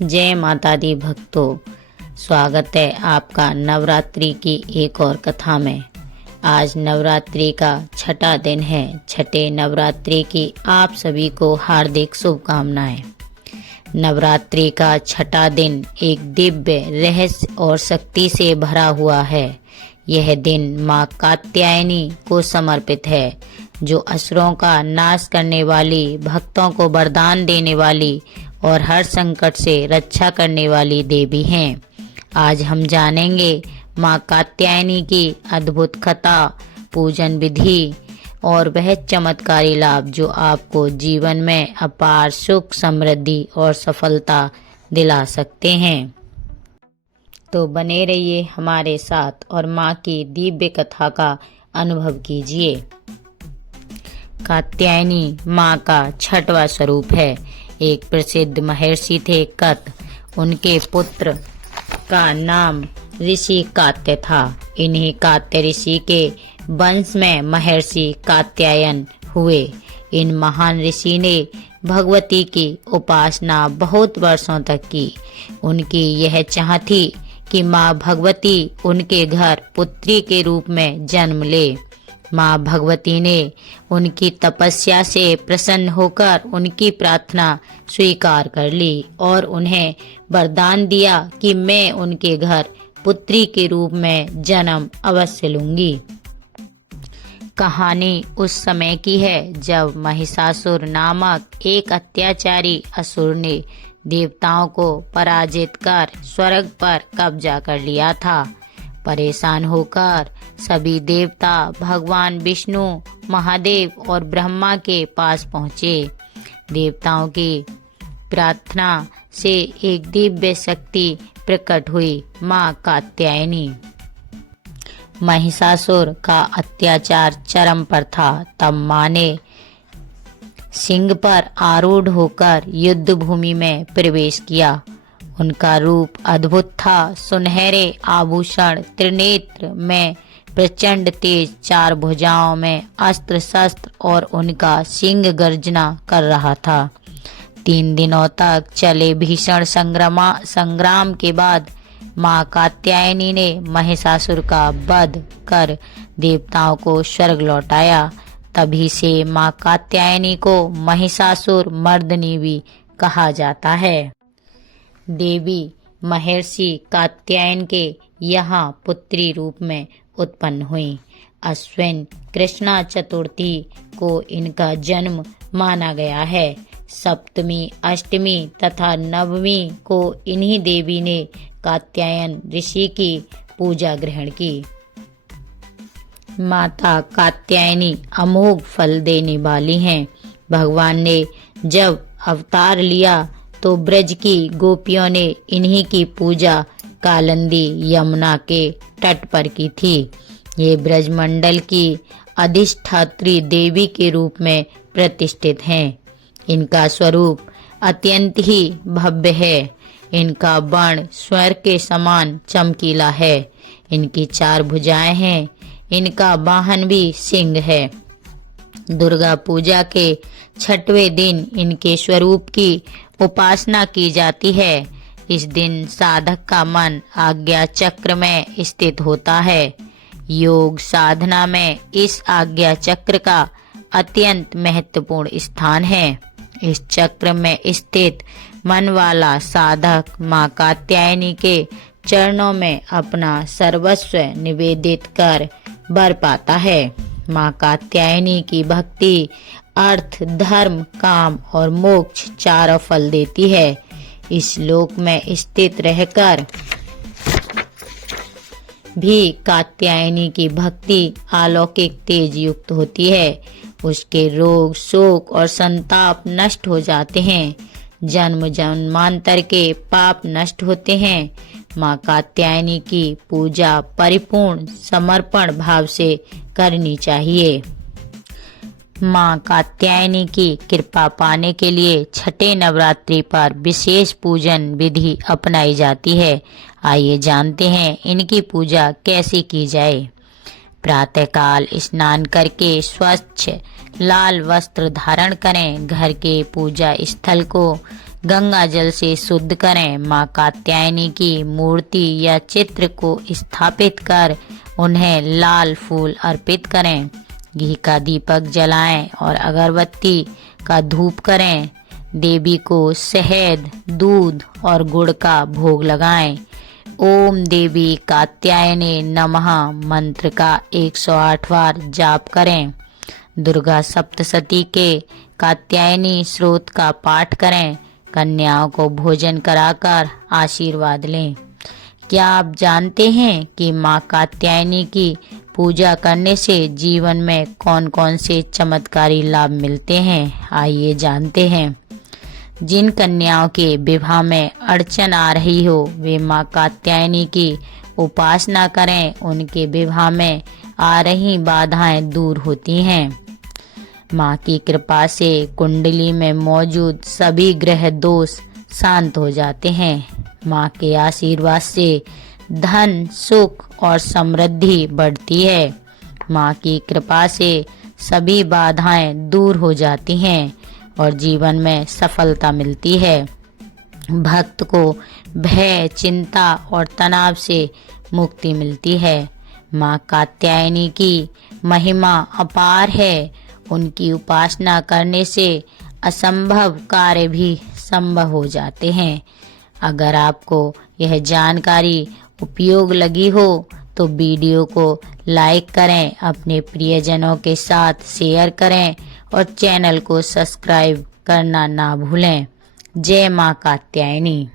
जय माता दी भक्तों, स्वागत है आपका नवरात्रि की एक और कथा में। आज नवरात्रि का छठा दिन है। छठे नवरात्रि की आप सभी को हार्दिक शुभकामनाएं। नवरात्रि का छठा दिन एक दिव्य रहस्य और शक्ति से भरा हुआ है। यह दिन माँ कात्यायनी को समर्पित है, जो असुरों का नाश करने वाली, भक्तों को वरदान देने वाली और हर संकट से रक्षा करने वाली देवी हैं। आज हम जानेंगे माँ कात्यायनी की अद्भुत कथा, पूजन विधि और वह चमत्कारी लाभ जो आपको जीवन में अपार सुख, समृद्धि और सफलता दिला सकते हैं। तो बने रहिए हमारे साथ और माँ की दिव्य कथा का अनुभव कीजिए। कात्यायनी माँ का छठवां स्वरूप है। एक प्रसिद्ध महर्षि थे कत। उनके पुत्र का नाम ऋषि कात्य था। इन्हीं कात्य ऋषि के वंश में महर्षि कात्यायन हुए। इन महान ऋषि ने भगवती की उपासना बहुत वर्षों तक की। उनकी यह चाह थी कि माँ भगवती उनके घर पुत्री के रूप में जन्म ले। माँ भगवती ने उनकी तपस्या से प्रसन्न होकर उनकी प्रार्थना स्वीकार कर ली और उन्हें वरदान दिया कि मैं उनके घर पुत्री के रूप में जन्म अवश्य लूंगी। कहानी उस समय की है जब महिषासुर नामक एक अत्याचारी असुर ने देवताओं को पराजित कर स्वर्ग पर कब्जा कर लिया था। परेशान होकर सभी देवता भगवान विष्णु, महादेव और ब्रह्मा के पास पहुँचे। देवताओं की प्रार्थना से एक दिव्य शक्ति प्रकट हुई, माँ कात्यायनी। महिषासुर का अत्याचार चरम पर था। तब माँ ने सिंह पर आरूढ़ होकर युद्ध भूमि में प्रवेश किया। उनका रूप अद्भुत था। सुनहरे आभूषण, त्रिनेत्र में प्रचंड तेज, चार भुजाओं में अस्त्र शस्त्र और उनका सिंह गर्जना कर रहा था। 3 दिनों तक चले भीषण संग्राम के बाद माँ कात्यायनी ने महिषासुर का वध कर देवताओं को स्वर्ग लौटाया। तभी से माँ कात्यायनी को महिषासुर मर्दनी भी कहा जाता है। देवी महर्षि कात्यायन के यहाँ पुत्री रूप में उत्पन्न हुई। अश्विन कृष्णा चतुर्थी को इनका जन्म माना गया है। सप्तमी, अष्टमी तथा नवमी को इन्हीं देवी ने कात्यायन ऋषि की पूजा ग्रहण की। माता कात्यायनी अमोघ फल देने वाली हैं। भगवान ने जब अवतार लिया तो ब्रज की गोपियों ने इन्हीं की पूजा कालिंदी यमुना के तट पर की थी। ये ब्रजमंडल की अधिष्ठात्री देवी के रूप में प्रतिष्ठित हैं। इनका स्वरूप अत्यंत ही भव्य है। इनका वर्ण स्वर्ण के समान चमकीला है। इनकी 4 भुजाएं हैं। इनका वाहन भी सिंह है। दुर्गा पूजा के 6वें दिन इनके स्वरूप की उपासना की जाती है। इस दिन साधक का मन आज्ञा चक्र में स्थित होता है। योग साधना में इस आज्ञा चक्र का अत्यंत महत्वपूर्ण स्थान है। इस चक्र में स्थित मन वाला साधक माँ कात्यायनी के चरणों में अपना सर्वस्व निवेदित कर वर पाता है। माँ कात्यायनी की भक्ति अर्थ, धर्म, काम और मोक्ष 4 फल देती है। इस लोक में स्थित रहकर भी कात्यायनी की भक्ति अलौकिक तेज युक्त होती है। उसके रोग, शोक और संताप नष्ट हो जाते हैं। जन्म जन्मांतर के पाप नष्ट होते हैं। माँ कात्यायनी की पूजा परिपूर्ण समर्पण भाव से करनी चाहिए। माँ कात्यायनी की कृपा पाने के लिए छठे नवरात्रि पर विशेष पूजन विधि अपनाई जाती है। आइए जानते हैं इनकी पूजा कैसे की जाए। प्रातःकाल स्नान करके स्वच्छ लाल वस्त्र धारण करें। घर के पूजा स्थल को गंगा जल से शुद्ध करें। माँ कात्यायनी की मूर्ति या चित्र को स्थापित कर उन्हें लाल फूल अर्पित करें। घी का दीपक जलाएं और अगरबत्ती का धूप करें। देवी को शहद, दूध और गुड़ का भोग लगाएं। ओम देवी कात्यायने नमः मंत्र का 108 बार जाप करें। दुर्गा सप्तशती के कात्यायनी स्रोत का पाठ करें। कन्याओं को भोजन कराकर आशीर्वाद लें। क्या आप जानते हैं कि माँ कात्यायनी की पूजा करने से जीवन में कौन कौन से चमत्कारी लाभ मिलते हैं? आइए जानते हैं। जिन कन्याओं के विवाह में अड़चन आ रही हो वे माँ कात्यायनी की उपासना करें। उनके विवाह में आ रही बाधाएं दूर होती हैं। माँ की कृपा से कुंडली में मौजूद सभी ग्रह दोष शांत हो जाते हैं। माँ के आशीर्वाद से धन, सुख और समृद्धि बढ़ती है। माँ की कृपा से सभी बाधाएं दूर हो जाती हैं और जीवन में सफलता मिलती है। भक्त को भय, चिंता और तनाव से मुक्ति मिलती है। माँ कात्यायनी की महिमा अपार है। उनकी उपासना करने से असंभव कार्य भी संभव हो जाते हैं। अगर आपको यह जानकारी उपयोग लगी हो तो वीडियो को लाइक करें, अपने प्रियजनों के साथ शेयर करें और चैनल को सब्सक्राइब करना ना भूलें। जय माँ कात्यायनी।